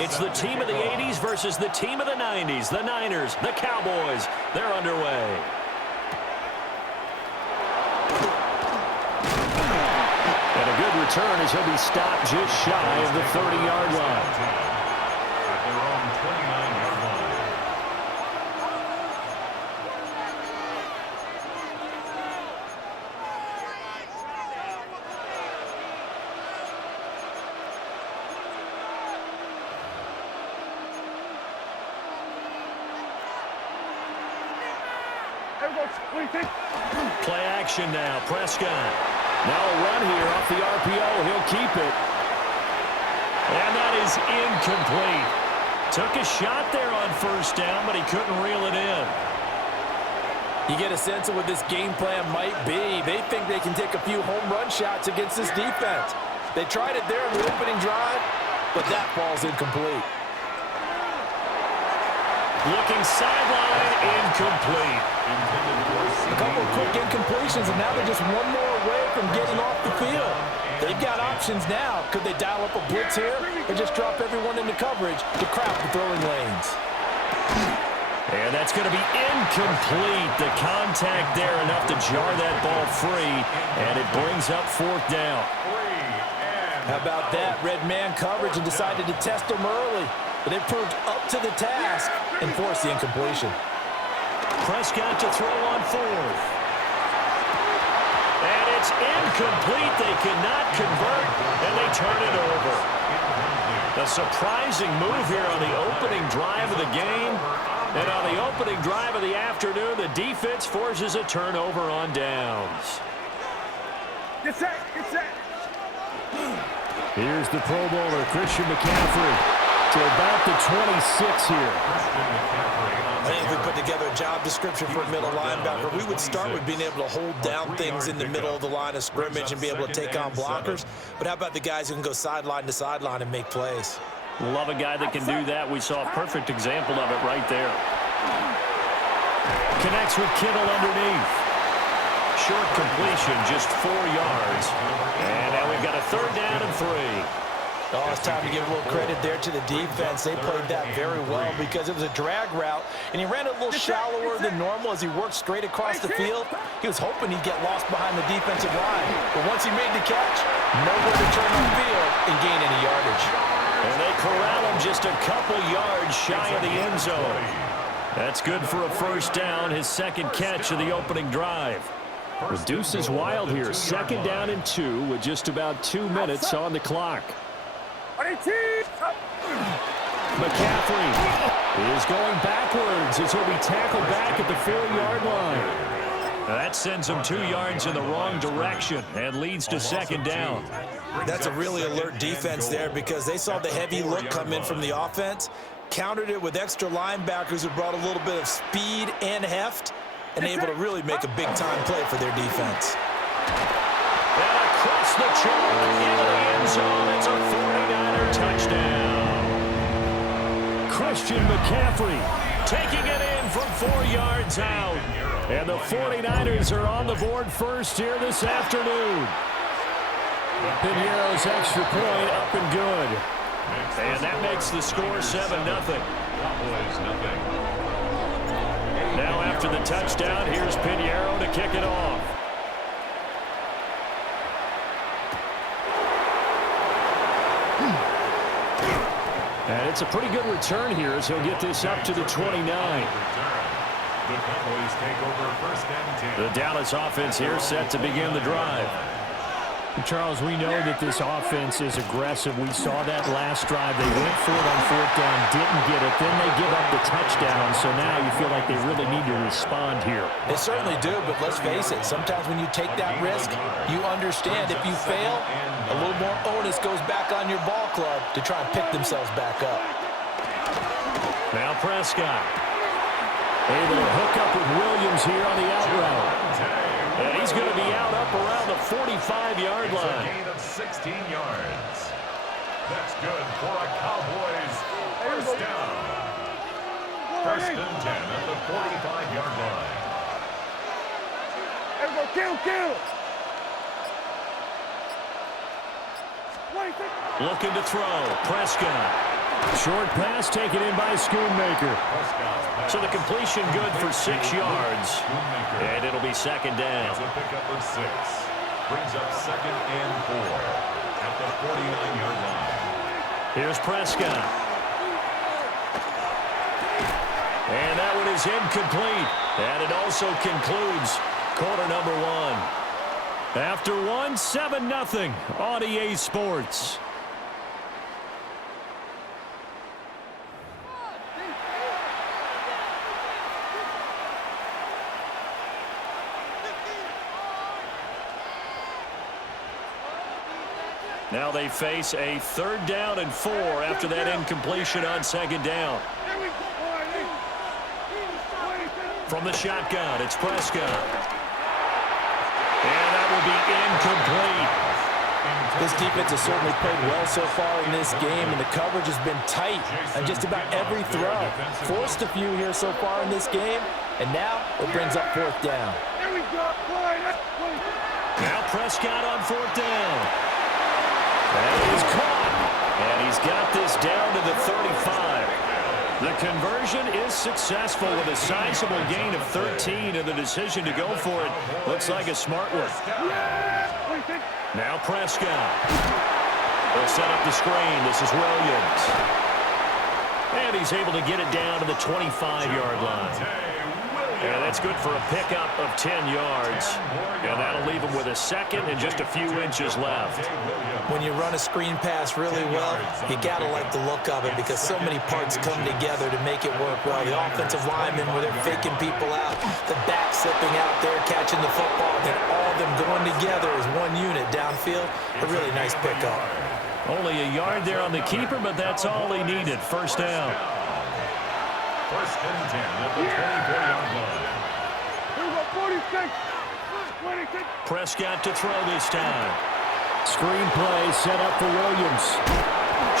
It's the team of the 80s versus the team of the 90s. The Niners, the Cowboys, they're underway. And a good return as he'll be stopped just shy of the 30-yard line. At their own 29-yard line. Play action now. Prescott. Now a run here off the RPO. He'll keep it. And that is incomplete. Took a shot there on first down, but he couldn't reel it in. You get a sense of what this game plan might be. They think they can take a few home run shots against this defense. They tried it there in the opening drive, but that ball's incomplete. Looking sideline, incomplete. A couple of quick incompletions, and now they're just one more away from getting off the field. They've got options now. Could they dial up a blitz here or just drop everyone into coverage to crowd the throwing lanes? And that's going to be incomplete. The contact there enough to jar that ball free, and it brings up fourth down. How about that? Red man coverage and decided to test them early. But they proved up to the task and forced the incompletion. Prescott to throw on fourth. And it's incomplete. They cannot convert, and they turn it over. A surprising move here on the opening drive of the game. And on the opening drive of the afternoon, the defense forces a turnover on downs. Get set, get set. Here's the Pro Bowler, Christian McCaffrey, to about the 26 here. I think if we put together a job description for a middle linebacker, we would start with being able to hold down things in the middle of the line of scrimmage and be able to take on blockers. But how about the guys who can go sideline to sideline and make plays? Love a guy that can do that. We saw a perfect example of it right there. Connects with Kittle underneath. Short completion, just 4 yards. And now we've got a third down and 3. Oh, it's time to give a little credit there to the defense. They played that very well because it was a drag route, and he ran a little shallower than normal as he worked straight across the field. He was hoping he'd get lost behind the defensive line. But once he made the catch, nowhere to turn on field and gain any yardage. And they corral him just a couple yards shy of the end zone. That's good for a first down, his second catch of the opening drive. The deuce is wild here. Second down and 2 with just about 2 minutes on the clock. McCaffrey is going backwards as he'll be tackled back at the 4-yard line. That sends him 2 yards in the wrong direction and leads to second down. That's a really alert defense there because they saw the heavy look come in from the offense, countered it with extra linebackers who brought a little bit of speed and heft, and able to really make a big-time play for their defense. And across the chalk into the end zone, it's a 49er touchdown. Christian McCaffrey taking it in from 4 yards out. And the 49ers are on the board first here this afternoon. Piñeiro's extra point up and good. And that makes the score 7-0. Now after the touchdown, here's Piñeiro to kick it off. And it's a pretty good return here as he'll get this up to the 29. The Cowboys take over first and 10. The Dallas offense here set to begin the drive. Charles, we know that this offense is aggressive. We saw that last drive. They went for it on fourth down, didn't get it. Then they give up the touchdown. So now you feel like they really need to respond here. They certainly do, but let's face it. Sometimes when you take that risk, you understand if you fail, a little more onus goes back on your ball club to try and pick themselves back up. Now Prescott. Able to hook up with Williams here on the out route. And he's going to be out up around the 45-yard line. A gain of 16 yards. That's good for a Cowboys first down. First and 10 at the 45-yard line. Everybody, kill! Looking to throw. Prescott. Short pass taken in by Schoonmaker. So the completion good for 6 yards. And it'll be second down. It's a pickup of 6. Brings up 2nd and 4 at the 49-yard line. Here's Prescott. And that one is incomplete. And it also concludes quarter number 1. After 1, 7-0 on EA Sports. Now they face a 3rd down and 4 after that incompletion on 2nd down. From the shotgun, it's Prescott. And that will be incomplete. This defense has certainly played well so far in this game, and the coverage has been tight on just about every throw. Forced a few here so far in this game, and now it brings up 4th down. Now Prescott on 4th down. And he's caught. And he's got this down to the 35. The conversion is successful with a sizable gain of 13, and the decision to go for it looks like a smart one. Now Prescott. They'll set up the screen. This is Williams. And he's able to get it down to the 25-yard line. And that's good for a pickup of 10 yards. And that'll leave him with a 2nd and just a few inches left. When you run a screen pass really well, you got to like the look of it because so many parts come together to make it work well. The offensive linemen, where they're faking people out, the back slipping out there, catching the football, and all of them going together as one unit downfield. A really nice pickup. Only a yard there on the keeper, but that's all he needed. 1st down. 1st and 10 at the 24-yard line. Prescott to throw this time. Screen play set up for Williams.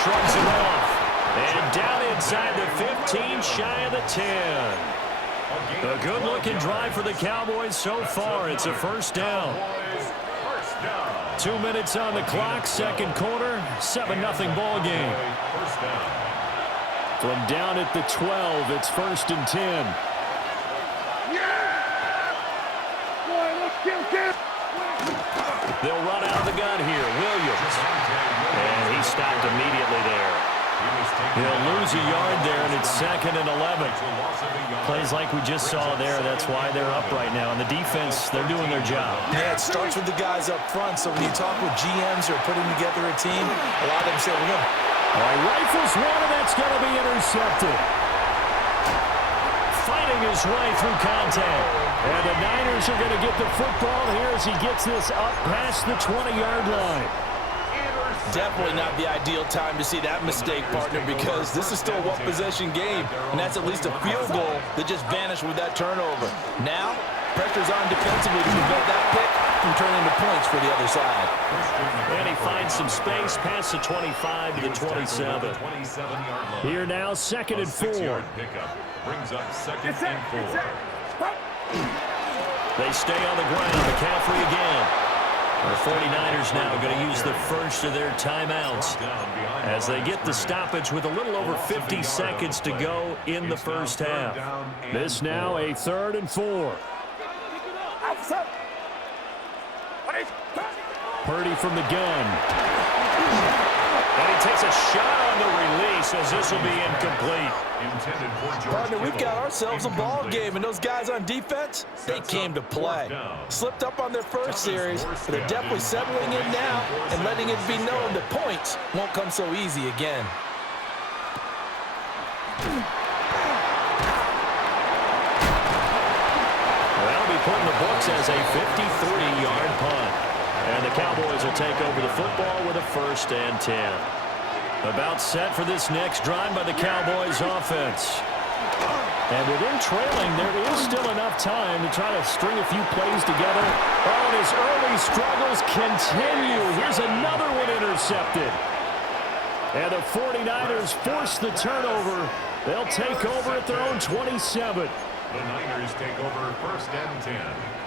Shrugs it off. And down inside the 15, shy of the 10. A good-looking drive for the Cowboys so far. It's a 1st down. 2 minutes on the clock, 2nd quarter, 7-0 ball game. From down at the 12, it's 1st and 10. They'll run out of the gun here. Williams. And he stopped immediately there. He'll lose a yard there, and it's 2nd and 11. Plays like we just saw there. That's why they're up right now. And the defense, they're doing their job. Yeah, it starts with the guys up front. So when you talk with GMs who are putting together a team, a lot of them say, we're going to... All right, rifles one, and that's going to be intercepted. Fighting his way through contact. And the Niners are going to get the football here as he gets this up past the 20-yard line. Definitely not the ideal time to see that mistake, partner, because this is still a one-possession game, and that's at least a field goal that just vanished with that turnover. Now, pressure's on defensively to prevent that pick from turning into points for the other side. And he finds some space past the 25 to the 27. Here now, 2nd and 4. Brings up 2nd and 4. They stay on the ground. McCaffrey again. The 49ers now going to use the first of their timeouts as they get the stoppage with a little over 50 seconds to go in the first half. This now a 3rd and 4. Purdy from the gun. And he takes a shot on the release as this will be incomplete. Partner, we've got ourselves a ball game, and those guys on defense, they came to play. Slipped up on their first series, but they're definitely settling in now and letting it be known that points won't come so easy again. That'll be put in the books as a 53-yard punt. And the Cowboys will take over the football with a 1st and 10. About set for this next drive by the Cowboys offense. And with him trailing, there is still enough time to try to string a few plays together. Oh, and his early struggles continue. Here's another one intercepted. And the 49ers force the turnover. They'll take over at their own 27. The Niners take over 1st and 10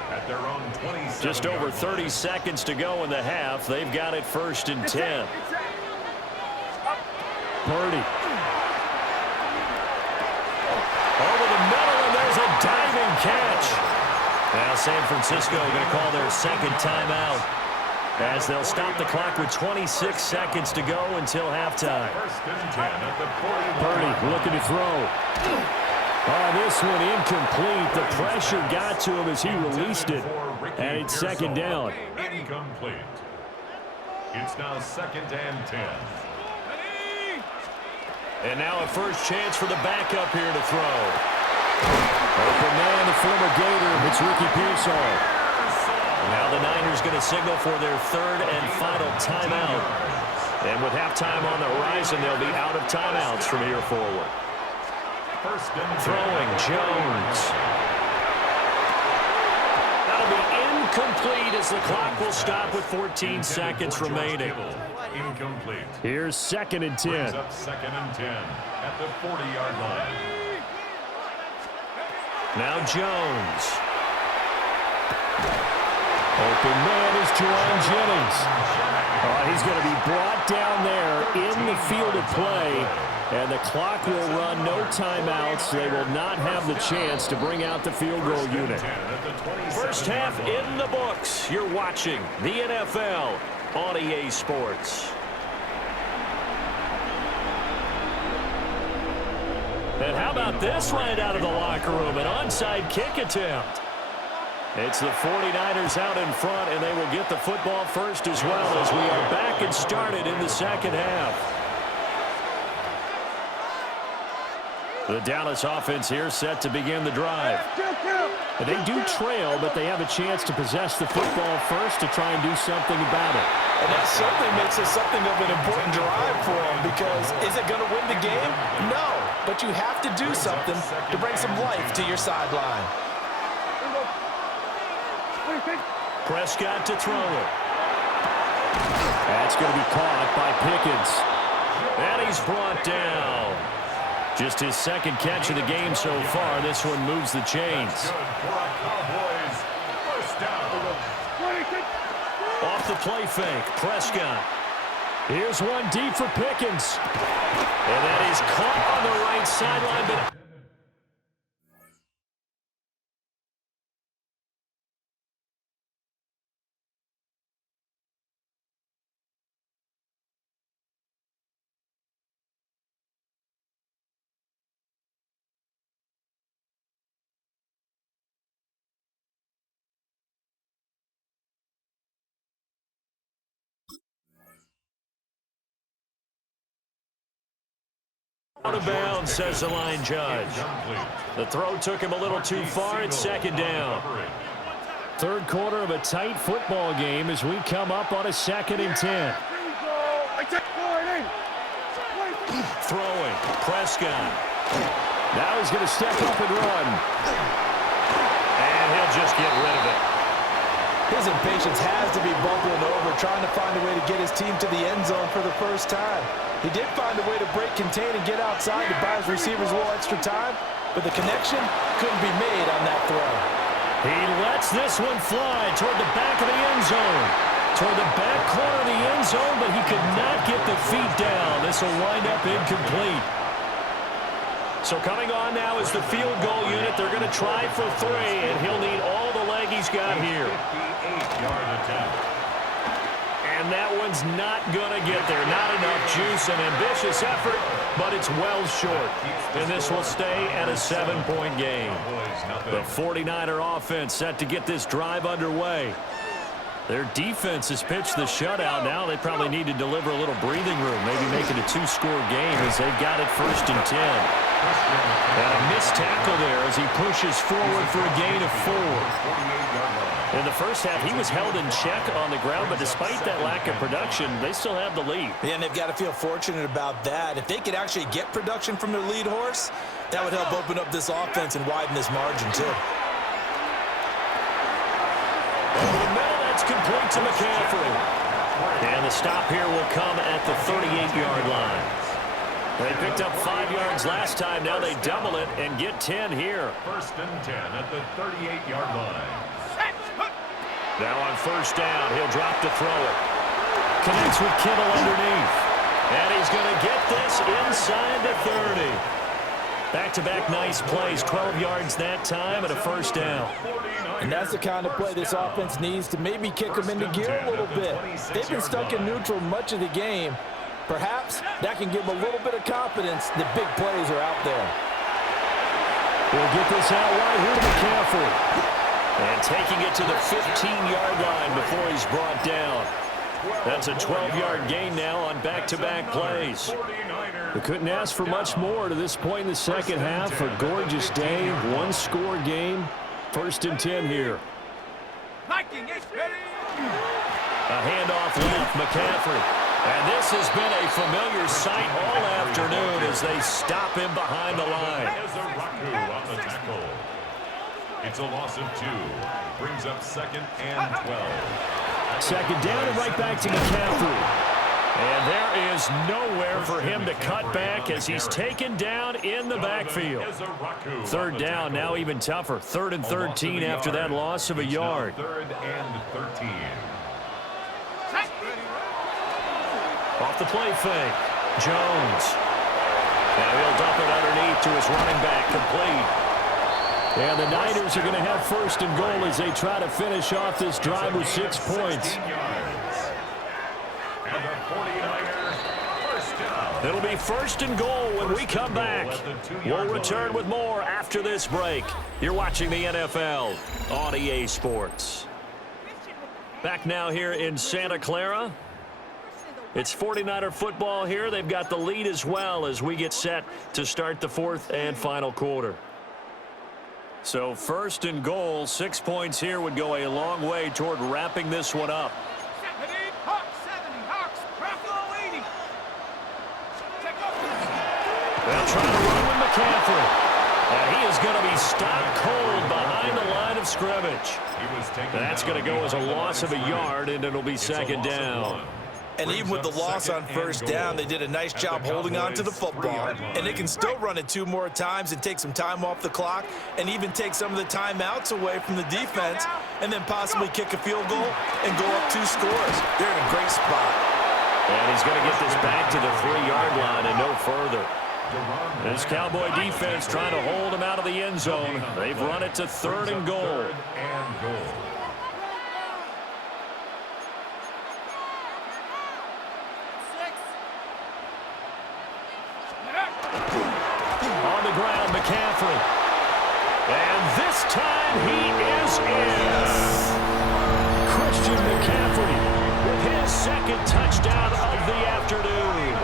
at their own 27. Just over 30 seconds to go in the half. They've got it 1st and 10. Purdy. Over the middle, and there's a diving catch. Now San Francisco going to call their second timeout as they'll stop the clock with 26 seconds to go until halftime. First and 10 at the 41. Purdy looking to throw. Oh, this one incomplete. The pressure got to him as he released it. And it's second down. Incomplete. It's now second and 10. And now a first chance for the backup here to throw. Open man, the former Gator. It's Ricky Pearsall. Now the Niners going to signal for their third and final timeout. And with halftime on the horizon, they'll be out of timeouts from here forward. First and Throwing Jones. That'll be incomplete as the clock will stop with 14 seconds remaining. Incomplete. Here's second and 10. Brings up second and 10 at the 40-yard line. Now Jones. Open man is Jerron Jennings. He's going to be brought down there in the field of play. And the clock will run, no timeouts. They will not have the chance to bring out the field goal unit. First half in the books. You're watching the NFL on EA Sports. And how about this right out of the locker room? An onside kick attempt. It's the 49ers out in front, and they will get the football first as well as we are back and started in the second half. The Dallas offense here set to begin the drive. They do trail, but they have a chance to possess the football first to try and do something about it. And that certainly makes it something of an important drive for them, because is it going to win the game? No, but you have to do something to bring some life to your sideline. Prescott to throw it. That's going to be caught by Pickens. And he's brought down. Just his second catch of the game so far. This one moves the chains. Off the play fake, Prescott. Here's one deep for Pickens. And that is caught on the right sideline, but out of bounds, says the line judge. The throw took him a little too far. It's second down. Third quarter of a tight football game as we come up on a second and 10. Throwing, Prescott. Now he's going to step up and run. And he'll just get rid of it. His impatience has to be bubbling over, trying to find a way to get his team to the end zone for the first time. He did find a way to break, contain, and get outside to buy his receivers a little extra time, but the connection couldn't be made on that throw. He lets this one fly toward the back of the end zone. Toward the back corner of the end zone, but he could not get the feet down. This will wind up incomplete. So coming on now is the field goal unit. They're going to try for three, and he'll need all the leg he's got here. 58-yard attempt. And that one's not going to get there. Not enough juice, an ambitious effort, but it's well short. And this will stay at a 7-point game. The 49er offense set to get this drive underway. Their defense has pitched the shutout. Now they probably need to deliver a little breathing room, maybe make it a 2-score game as they've got it first and 10. And a missed tackle there as he pushes forward for a gain of 4. In the first half, he was held in check on the ground, but despite that lack of production, they still have the lead. And they've got to feel fortunate about that. If they could actually get production from their lead horse, that would help open up this offense and widen this margin, too. That's complete to McCaffrey. And the stop here will come at the 38-yard line. They picked up 5 yards last time. Now they double it and get 10 here. First and 10 at the 38-yard line. Now on first down, he'll drop to throw it. Connects with Kittle underneath. And he's going to get this inside the 30. Back-to-back nice plays, 12 yards that time and a first down. And that's the kind of play this offense needs to maybe kick them into gear a little bit. They've been stuck in neutral much of the game. Perhaps that can give them a little bit of confidence that big plays are out there. We'll get this out wide here to McCaffrey. And taking it to the 15-yard line before he's brought down. That's a 12-yard gain now on back-to-back plays. We couldn't ask for much more to this point in the second half. A gorgeous day, one-score game. 1st and 10 here. A handoff left, McCaffrey. And this has been a familiar sight all afternoon as they stop him behind the line. It's a loss of 2. Brings up 2nd and 12. Second down and right back to McCaffrey. And there is nowhere for him to cut back as he's taken down in the backfield. 3rd down, now even tougher. 3rd and 13 after that loss of a yard. 3rd and 13. Off the play fake. Jones. And he'll dump it underneath to his running back, complete. And the Niners are going to have 1st and goal as they try to finish off this drive with 6 points. And the 49ers, first down. It'll be 1st and goal when we come back. We'll return with more after this break. You're watching the NFL on EA Sports. Back now here in Santa Clara. It's 49er football here. They've got the lead as well as we get set to start the 4th and final quarter. So 1st and goal, 6 points here would go a long way toward wrapping this one up. They'll try to run with McCaffrey. And he is going to be stopped cold behind the line of scrimmage. That's going to go as a loss of a yard, and it'll be 2nd down. And even with the loss on 1st down, they did a nice job holding on to the football. And they can still run it 2 more times and take some time off the clock and even take some of the timeouts away from the defense and then possibly kick a field goal and go up 2 scores. They're in a great spot. And he's going to get this back to the 3-yard line and no further. This Cowboy defense trying to hold him out of the end zone. They've run it to 3rd and goal. On the ground, McCaffrey. And this time he is in. Christian McCaffrey with his 2nd touchdown of the afternoon.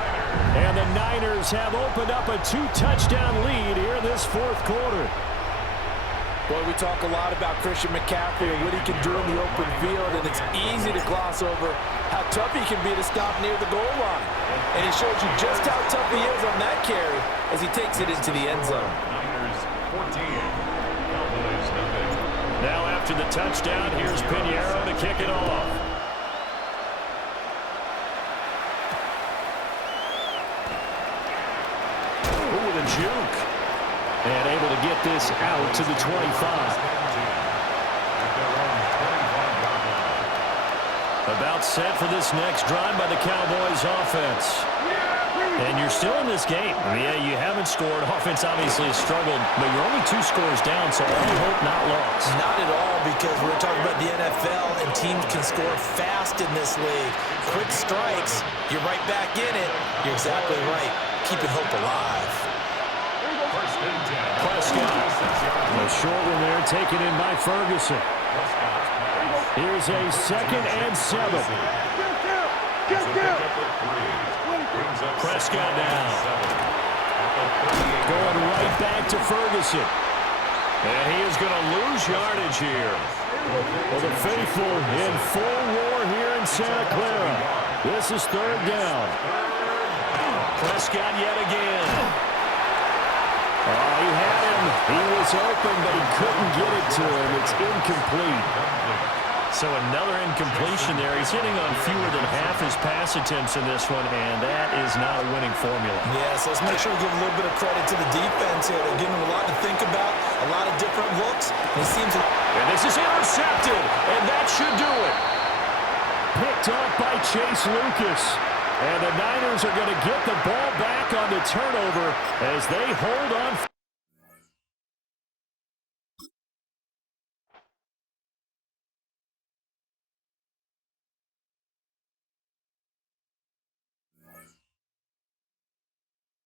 And the Niners have opened up a 2-touchdown lead here in this 4th quarter. Boy, we talk a lot about Christian McCaffrey and what he can do in the open field, and it's easy to gloss over how tough he can be to stop near the goal line. And he shows you just how tough he is on that carry as he takes it into the end zone. Niners 14, Cowboys nothing. Now after the touchdown, here's Pinheiro to kick it off. Ooh, with a juke. And able to get this out to the 25. About set for this next drive by the Cowboys offense. And you're still in this game. Yeah, you haven't scored. Offense obviously has struggled, but you're only 2 scores down, so all hope not lost. Not at all, because we're talking about the NFL, and teams can score fast in this league. Quick strikes, you're right back in it. You're exactly right. Keeping hope alive. Prescott. A short one there taken in by Ferguson. Here's a 2nd and 7. Prescott now. Going right back to Ferguson. And he is going to lose yardage here. Well, the faithful in full war here in Santa Clara. This is 3rd down. Prescott yet again. He had him. He was open, but he couldn't get it to him. It's incomplete. So another incompletion there. He's hitting on fewer than half his pass attempts in this one, and that is not a winning formula. Yes, let's make sure we give a little bit of credit to the defense here. They're giving him a lot to think about, a lot of different looks. And it seems and this is intercepted, and that should do it. Picked up by Chase Lucas. And the Niners are going to get the ball back on the turnover as they hold on.